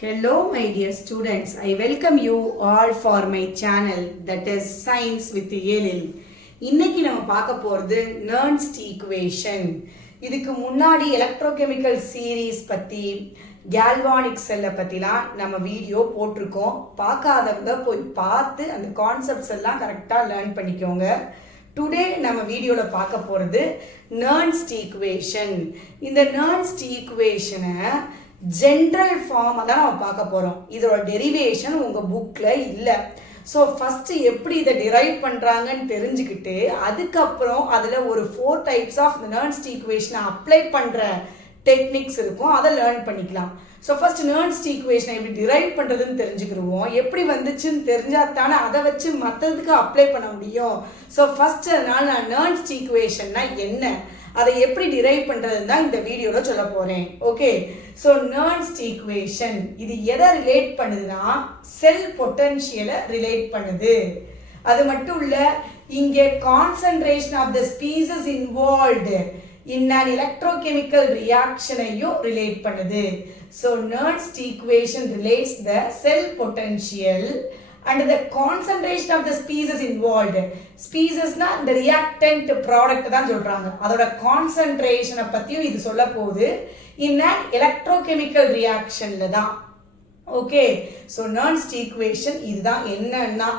Hello my dear students, I welcome you all for my channel that is Science with Yelil. இன்னைக்கு நம்ம பார்க்க போறது Nernst equation. இதுக்கு முன்னாடி எலக்ட்ரோகெமிக்கல் சீரீஸ் பத்தி galvanic செல்லை பத்திலாம் நம்ம வீடியோ போட்டிருக்கோம். பார்க்காதவங்க போய் பார்த்து அந்த கான்செப்ட்ஸ் எல்லாம் கரெக்டா லேர்ன் பண்ணிக்கோங்க. டுடே நம்ம வீடியோல பார்க்க போறது Nernst equation. இந்த Nernst equation-ஐ ஜென்ரல் ஃபார்ம் தான் நம்ம பார்க்க போகிறோம். இதோட டெரிவேஷன் உங்கள் புக்கில் இல்லை. ஸோ ஃபஸ்ட்டு எப்படி இதை டிரைவ் பண்ணுறாங்கன்னு தெரிஞ்சுக்கிட்டு அதுக்கப்புறம் அதில் ஒரு 4 டைப்ஸ் ஆஃப் Nernst ஈக்குவேஷனை அப்ளை பண்ணுற டெக்னிக்ஸ் இருக்கும், அதை லேர்ன் பண்ணிக்கலாம். ஸோ ஃபர்ஸ்ட் Nernst ஈக்குவேஷனை எப்படி டிரைவ் பண்ணுறதுன்னு தெரிஞ்சுக்கிடுவோம். எப்படி வந்துச்சுன்னு தெரிஞ்சால் தானே அதை வச்சு மற்றதுக்கு அப்ளை பண்ண முடியும். ஸோ ஃபஸ்ட்டு அதனால நான் Nernst ஈக்குவேஷன்னா என்ன, அதை எப்படி டிரைவ் பண்ணுறதுன்னு தான் இந்த வீடியோவில் சொல்ல போகிறேன். ஓகே, ஸோ Nernst ஈக்குவேஷன் இது எதை ரிலேட் பண்ணுதுன்னா செல் பொட்டன்ஷியலை ரிலேட் பண்ணுது. அது மட்டும் இல்லை, இங்கே concentration of the species involved in an electrochemical reaction-ஐயும் ரிலேட் பண்ணுது. So Nernst equation relates the cell potential and the concentration of the species involved. Species-னா இந்த reactant product தான் சொல்றாங்க. அதோட concentration பத்தியும் இது சொல்ல போகுது. in an electrochemical reaction-ல தான். ஓகே, ஸோ Nernst equation இதுதான் என்னன்னா.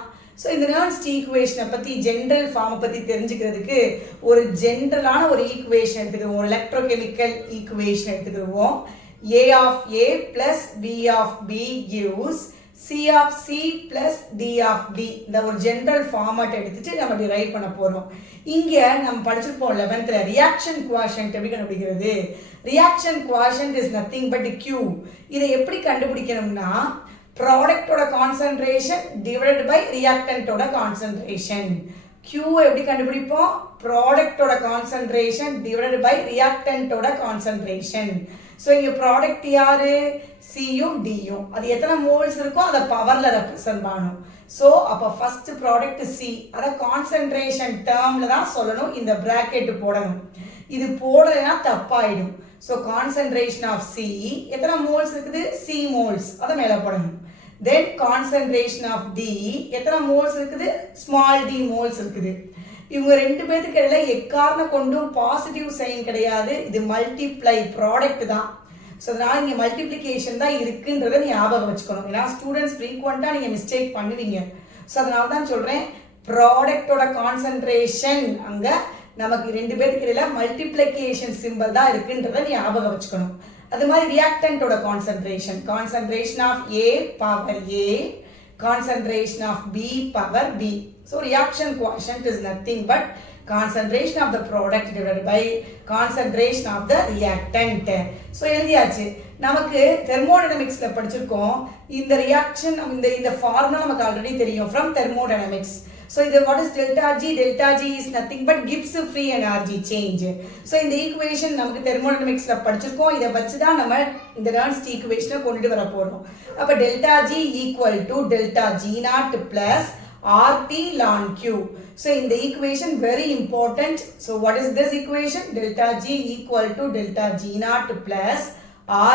ஸோ இந்த Nernst equation பற்றி ஜென்ரல் ஃபார்மை பற்றி தெரிஞ்சுக்கிறதுக்கு ஒரு ஜென்ரலான ஒரு ஈக்குவேஷன் எடுத்துக்கிடுவோம். ஒரு எலக்ட்ரோகெமிக்கல் ஈக்குவேஷன் எடுத்துக்கிடுவோம். A of A plus B of B gives C of C plus D of D. இந்த ஒரு ஜென்ரல் ஃபார்மேட் எடுத்துட்டு நம்ம டிரைவ் பண்ண போகிறோம். இங்கே நம்ம படிச்சிருப்போம் 11th ரியாக்ஷன் குவாஷன்ட் எப்படி கண்டுபிடிக்கிறது. Reaction quotient is nothing but Q. இதை எப்படி கண்டுபிடிக்கணும்னா ப்ராடக்டோட கான்சன்ட்ரேஷன் டிவைடட் பை ரியாக்டன்டோட கான்சன்ட்ரேஷன். Q எப்படி கண்டுபிடிப்போம், ப்ராடக்டோட கான்சன்ட்ரேஷன் டிவைடட் பை ரியாக்டன்டோட கான்சன்ட்ரேஷன். ஸோ இங்கே ப்ராடக்ட் யாரு, சியும் டியும், அது எத்தனை மோல்ஸ் இருக்கோ அதை பவரில் ரெப்ரசன்ட் பண்ணணும். ஸோ அப்போ ஃபர்ஸ்ட் ப்ராடக்ட் சி, அதை கான்சன்ட்ரேஷன் டேர்மில் தான் சொல்லணும், இந்த பிராக்கெட் போடணும். இது போடலைன்னா தப்பாயிடும். ஸோ கான்சன்ட்ரேஷன் ஆஃப் சி எத்தனை மோல்ஸ் இருக்குது, சி மோல்ஸ், அதை மேலே போடணும். தென் கான்சன்ட்ரேஷன் ஆஃப் டி எத்தனை மோல்ஸ் இருக்குது, ஸ்மால் டி மோல்ஸ் இருக்குது. இவங்க ரெண்டு பேருக்கு இடையில எக்காரணம் கொண்டும் பாசிட்டிவ் சைன் கிடையாது, இது மல்டிப்ளை ப்ராடக்ட் தான். ஸோ அதனால இங்கே மல்டிப்ளிகேஷன் தான் இருக்குன்றதை ஞாபகம் வச்சுக்கணும். ஏன்னா ஸ்டூடெண்ட்ஸ் ஃப்ரீக்வெண்ட்டாக நீங்கள் மிஸ்டேக் பண்ணுவீங்க. ஸோ அதனால தான் சொல்கிறேன், ப்ராடக்டோட கான்சன்ட்ரேஷன் அங்கே நமக்கு ரெண்டு பேருக்கு இடையில மல்டிப்ளிகேஷன் சிம்பிள் தான் இருக்குன்றதை ஞாபகம் வச்சுக்கணும். அது மாதிரி ரியாக்டன்டோட concentration, concentration of A power A, concentration of B power B. So reaction quotient is nothing but concentration of the product divided by concentration of the reactant. So எழுதியாச்சு. நமக்கு thermodynamicsல படிச்சிருக்கோம். இந்த ரியாக்ஷன் இந்த ஃபார்முலா நமக்கு ஆல்ரெடி தெரியும் from thermodynamics. So இது what is delta G? Delta G is nothing but Gibbs free energy change. So இந்த equation நமக்கு thermodynamicsல படிச்சிருக்கோம். இதை வச்சு தான் நம்ம இந்த Nernst ஈக்குவேஷனை கொண்டுட்டு வர போறோம். அப்ப delta G equal to delta G naught plus RT ln Q. So இந்த equation very important. So what is this equation? Delta G equal to delta G naught plus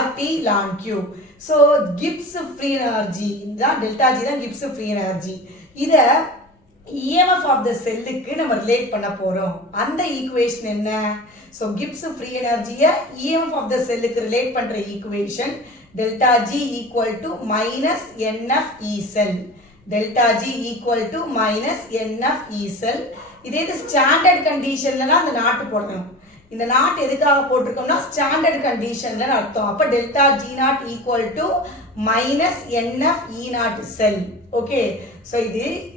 RT ln Q. So Gibbs free energy தான், delta G தான் Gibbs free energy. இதை EMF of the செல்லுக்கு நம்ம relate பண்ண போறோம். அந்த equation என்ன, so Gibbs free எனர்ஜியை EMF of the செல்லுக்கு ரிலேட் பண்ற equation delta G equal to minus NF E sell. Delta G equal to minus NF E செல். இதே இது ஸ்டாண்டர்ட் கண்டிஷன்ல அந்த நாட்டு போடணும். இந்த நாட் எதுக்காக போட்டிருக்கோம்னா ஸ்டாண்டர்ட் கண்டிஷன்ல அர்த்தம். அப்ப delta G not equal to minus NF E not cell. Okay, so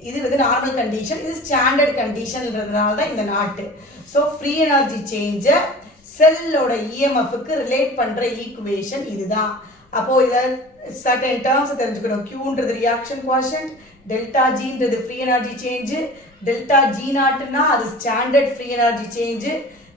இது வந்து நார்மல் கண்டிஷன், இது ஸ்டாண்டர்ட் கண்டிஷன்ன்றதுனால தான் இந்த நாட்டு. ஸோ ஃப்ரீ எனர்ஜி சேஞ்சை செல்லோட இஎம்எஃப்க்கு ரிலேட் பண்ற ஈக்குவேஷன் இதுதான். அப்போ இதை சர்டன் டேர்ம்ஸ் தெரிஞ்சுக்கணும். Qன்றது ரியாக்ஷன் குவாஷன்ட், டெல்டா Gன்றது free energy change, delta G நாட்னா அது standard free energy change,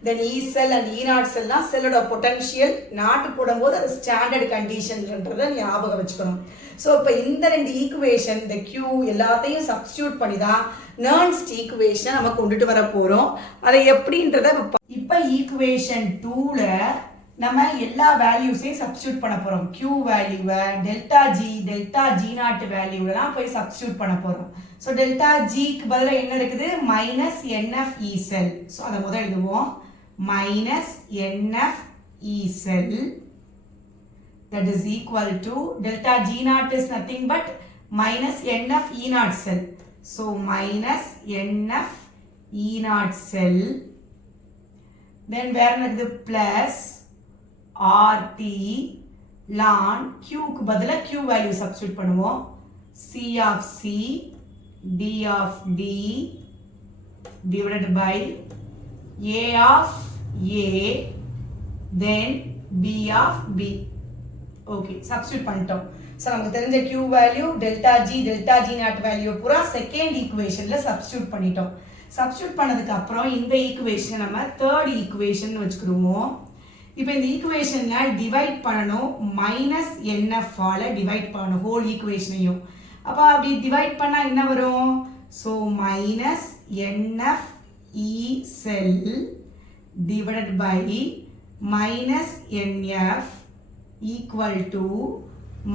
then E cell and E not செல்னா செல்லோட பொட்டன்ஷியல் நாட்டு போடும்போது அது ஸ்டாண்டர்ட் கண்டிஷன்ன்றதை ஞாபகம் வச்சுக்கணும். ஸோ இப்போ இந்த ரெண்டு ஈக்குவேஷன் இந்த Q எல்லாத்தையும் சப்ஸ்டியூட் பண்ணி தான் Nernst ஈக்குவேஷனை நம்ம கொண்டுட்டு வர போகிறோம். அதை எப்படின்றத இப்போ ஈக்குவேஷன் 2ல நம்ம எல்லா வேல்யூஸையும் சப்ஸ்டியூட் பண்ண போறோம். q வேல்யூவை டெல்டா g நாட் வேல்யூலாம் போய் சப்ஸ்டியூட் பண்ண போறோம். ஸோ டெல்டா ஜிக்கு பதிலாக என்ன இருக்குது மைனஸ் என்எஃப் இ செல். ஸோ அதை முதல் எழுதுவோம் minus n F E sell that is equal to delta g naught is nothing but minus nf e naught cell. So minus nf e naught cell. Then where is the plus rt ln q க்கு பதிலா q value substitute பண்ணுவோம். c of c d of d divided by a of a then b of b. Okay substitute பண்ணிட்டோம். So நமக்கு தெரிஞ்ச q value delta G not value பூரா second ஈக்குவேஷனில் substitute பண்ணிட்டோம். Substitute பண்ணதுக்கு அப்புறம் இந்த ஈக்குவேஷனை நம்ம தேர்ட் ஈக்குவேஷன் வச்சுக்கிடுவோம். இப்போ இந்த ஈக்குவேஷனில் டிவைட் பண்ணணும் மைனஸ் என்எஃபால் டிவைட் பண்ணணும் ஹோல் ஈக்குவேஷனையும். அப்போ அப்படி டிவைட் பண்ணால் என்ன வரும்? So minus n F E cell divided by minus n F equal to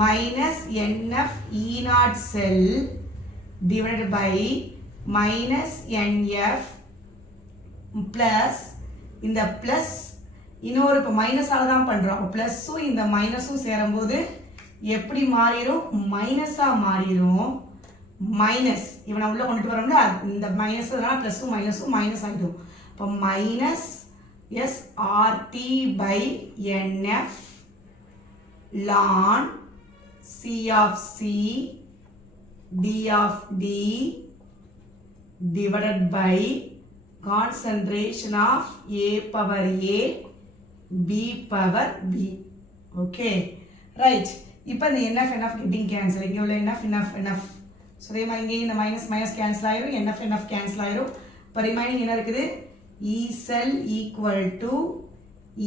minus nf e naught cell divided by minus nf plus இந்த plus இன்னொரு இப்போ மைனஸால தான் பண்ணுறோம். ப்ளஸ்ஸும் இந்த மைனஸும் சேரும்போது எப்படி மாறிடும்? மைனஸாக மாறிடும். மைனஸ் இவனை உள்ள கொண்டுட்டு வரோம்ல இந்த மைனஸ் ப்ளஸ்ஸும் மைனஸும் மைனஸ் ஆகிடும். இப்போ minus S R T by n F ln c of c d of d divided by concentration of a power a b power b. Okay right. இப்போ இந்த nf getting cancel. இங்கே உள்ள nf ஸோ அதே மாதிரி இங்கே இந்த மைனஸ் மைனஸ் கேன்சல் ஆயிரும். nf cancel ஆயிரும். இப்போ ரிமைனிங் என்ன இருக்குது? e cell equal to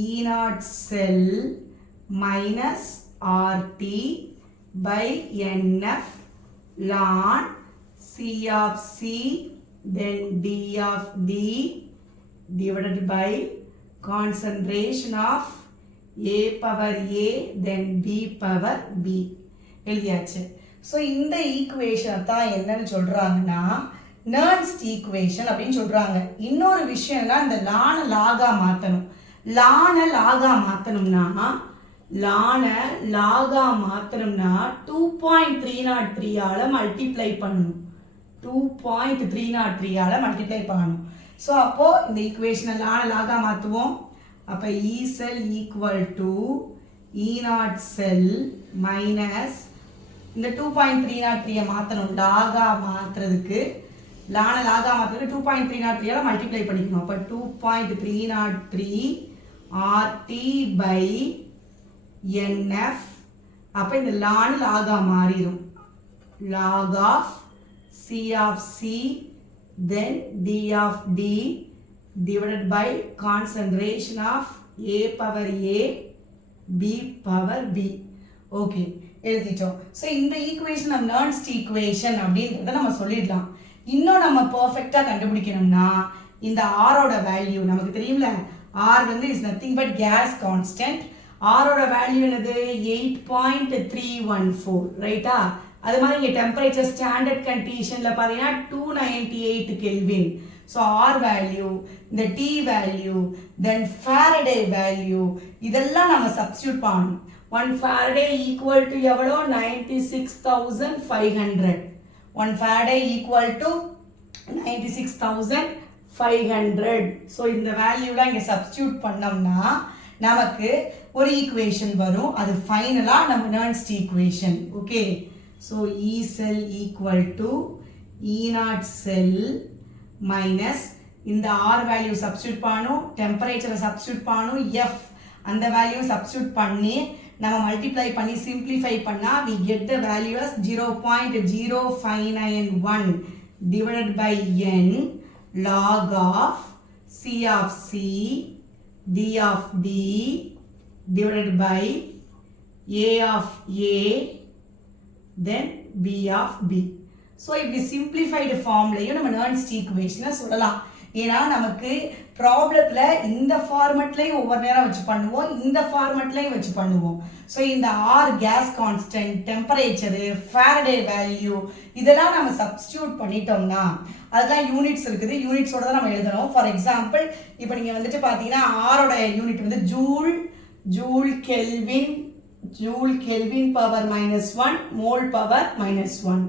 e naught cell minus RT by NF ln C of C then D of D divided by concentration of A power A then B power B. எழுதியாச்சு. So இந்த ஈக்குவேஷனை தான் என்னன்னு சொல்கிறாங்கன்னா Nernst equation அப்படின்னு சொல்கிறாங்க. இன்னொரு விஷயம்னா இந்த லானை லாகா மாற்றணும். லானை லாகா மாற்றணும்னா லாகா மாற்றணும்னா 2.303 ஆல் மல்டிப்ளை பண்ணணும். 2.303 ஆல் மல்டிப்ளை பண்ணணும். ஸோ அப்போது இந்த ஈக்குவேஷனை லாகா மாற்றுவோம். அப்போ E cell equal to E not cell minus இந்த 2.303 மாற்றணும். லாகா மாற்றுறதுக்கு லாகா மாற்றுறதுக்கு 2.303 ஆல் மல்டிப்ளை பண்ணிக்கணும். அப்போ 2.303 RT by NF. அப்போ இந்த லாகா மாறிடும். log of C of C then D of D divided by concentration of A power A B power B. Okay எழுதிட்டோம். ஸோ இந்த ஈக்குவேஷன் நம்ம நர்ன்ஸ்ட் ஈக்குவேஷன் அப்படின்றத நம்ம சொல்லிடலாம். இன்னும் நம்ம பர்ஃபெக்டாக கண்டுபிடிக்கணும்னா இந்த ஆரோட வேல்யூ நமக்கு தெரியும்ல. ஆர் வந்து is nothing but case constant. ஆரோட வேல்யூ என்னது? 8.314 ரைட்டா? அது மாதிரி இங்கே டெம்பரேச்சர் ஸ்டாண்டர்ட் கண்டிஷனில் பார்த்தீங்கன்னா 298 கெல்வின். ஸோ ஆர் வேல்யூ இந்த T value then Faraday value இதெல்லாம் நம்ம சப்ஸ்டியூட் பண்ணணும். 1 ஃபாரடே ஈக்குவல் டு எவ்வளோ? 96,500. 1 ஃபாரடே ஈக்குவல் டு 96,500. ஸோ இந்த வேல்யூலாம் இங்கே சப்ஸ்டியூட் பண்ணோம்னா நமக்கு ஒரு ஈக்குவேஷன் வரும். அது ஃபைனலாக நம்ம Nernst equation. Okay so E cell equal to E not cell minus இந்த ஆர் வேல்யூ சப்ஸ்டியூட் பண்ணணும், டெம்பரேச்சரை சப்ஸ்டியூட் பண்ணணும், எஃப் அந்த வேல்யூ சப்ஸ்டியூட் பண்ணி நம்ம மல்டிப்ளை பண்ணி சிம்பிளிஃபை பண்ணால் we get the value as 0.0591 divided by n log of C of C D of D divided by A of A then B of B. So இப்படி simplified formலையும் நம்ம Nernst ஈக்குவேஷனை சொல்லலாம். ஏன்னா நமக்கு ப்ராப்ளத்துல இந்த ஃபார்மட்லையும் ஒவ்வொரு நேரம் வச்சு பண்ணுவோம், இந்த ஃபார்மட்லையும் வச்சு பண்ணுவோம். ஸோ இந்த R gas constant, temperature, Faraday value இதெல்லாம் நம்ம சப்ஸ்டியூட் பண்ணிட்டோம்னா அதெல்லாம் யூனிட்ஸ் இருக்குது, யூனிட்ஸோட தான் நம்ம எழுதணும். ஃபார் எக்ஸாம்பிள் இப்போ நீங்கள் வந்துட்டு பார்த்தீங்கன்னா ஆரோட யூனிட் வந்து joule, joule kelvin, joule kelvin power -1, mole power -1.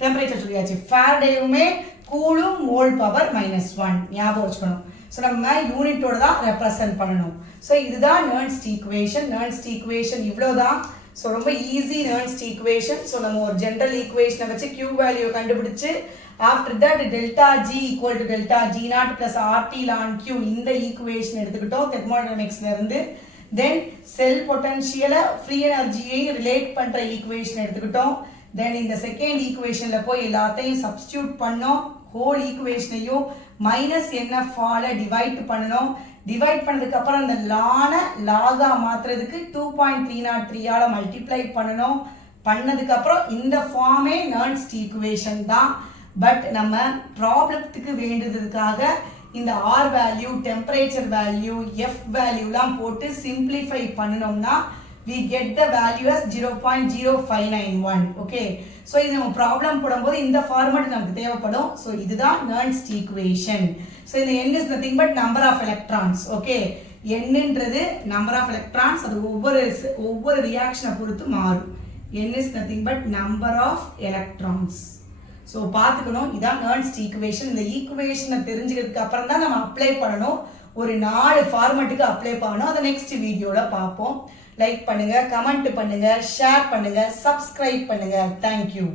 Temperature சொல்லியாச்சு. ஃபாரடேவுமே கூலும் மோல் பவர் -1 ஞாபகம் வச்சுக்கணும். ஸோ நம்ம யூனிட்டோட தான் ரெப்ரசன்ட் பண்ணணும். ஸோ இதுதான் நெர்ன்ஸ்ட் ஈக்குவேஷன். நெர்ன்ஸ்ட் ஈக்குவேஷன் இவ்வளோதான். ஸோ ரொம்ப ஈஸி நெர்ன்ஸ்ட் ஈக்குவேஷன். ஸோ நம்ம ஒரு ஜென்ரல் ஈக்குவேஷனை வச்சு கியூ வேல்யூ கண்டுபிடிச்சு after that delta G equal to delta G not plus R T ln Q இந்த ஈக்குவேஷன் எடுத்துக்கிட்டோம் தெர்மோடைனமிக்ஸ்ல இருந்து. தென் செல் பொட்டன்ஷியலை ஃப்ரீ எனர்ஜியை ரிலேட் பண்ற ஈக்குவேஷன் எடுத்துக்கிட்டோம். தென் இந்த செகண்ட் ஈக்குவேஷன்ல போய் எல்லாத்தையும் சப்ஸ்டியூட் பண்ணோம். ஹோல் ஈக்குவேஷனையும் -nf ஆல டிவைட் பண்ணணும். டிவைட் பண்ணதுக்கு அப்புறம் அந்த லான லாகா மாத்துறதுக்கு 2.303 ஆல மல்டிப்ளை பண்ணணும். பண்ணதுக்கு அப்புறம் இந்த ஃபார்மே நெர்ன்ஸ்ட் ஈக்குவேஷன் தான். பட் நம்ம ப்ராப்ளத்துக்கு வேண்டியதுக்காக இந்த R value, temperature value, F வேல்யூலாம் போட்டு சிம்பிளிஃபை பண்ணணும்னா we get the value as 0.0591. okay, so இது நம்ம ப்ராப்ளம் போடும்போது இந்த ஃபார்மட் நமக்கு தேவைப்படும். so இதுதான் நெர்ன்ஸ்ட் ஈக்குவேஷன். so இந்த n is nothing but number of electrons. okay, n ன்றது number of electrons, அது ஒவ்வொரு ரியாக்ஷனை பொறுத்து மாறும். n is nothing but number of electrons. so பாத்துக்கணும், இதான் நெர்ன்ஸ்ட் ஈக்குவேஷன். இந்த ஈக்குவேஷனை தெரிஞ்சுக்கிறதுக்கு அப்புறம் தான் நம்ம அப்ளை பண்ணணும். ஒரு 4 ஃபார்மட்டுக்கு அப்ளை பண்ணணும். அதை நெக்ஸ்ட் வீடியோல பார்ப்போம். லைக் பண்ணுங்க, கமெண்ட் பண்ணுங்க, ஷேர் பண்ணுங்க, சப்ஸ்கிரைப் பண்ணுங்க. தேங்க்யூ.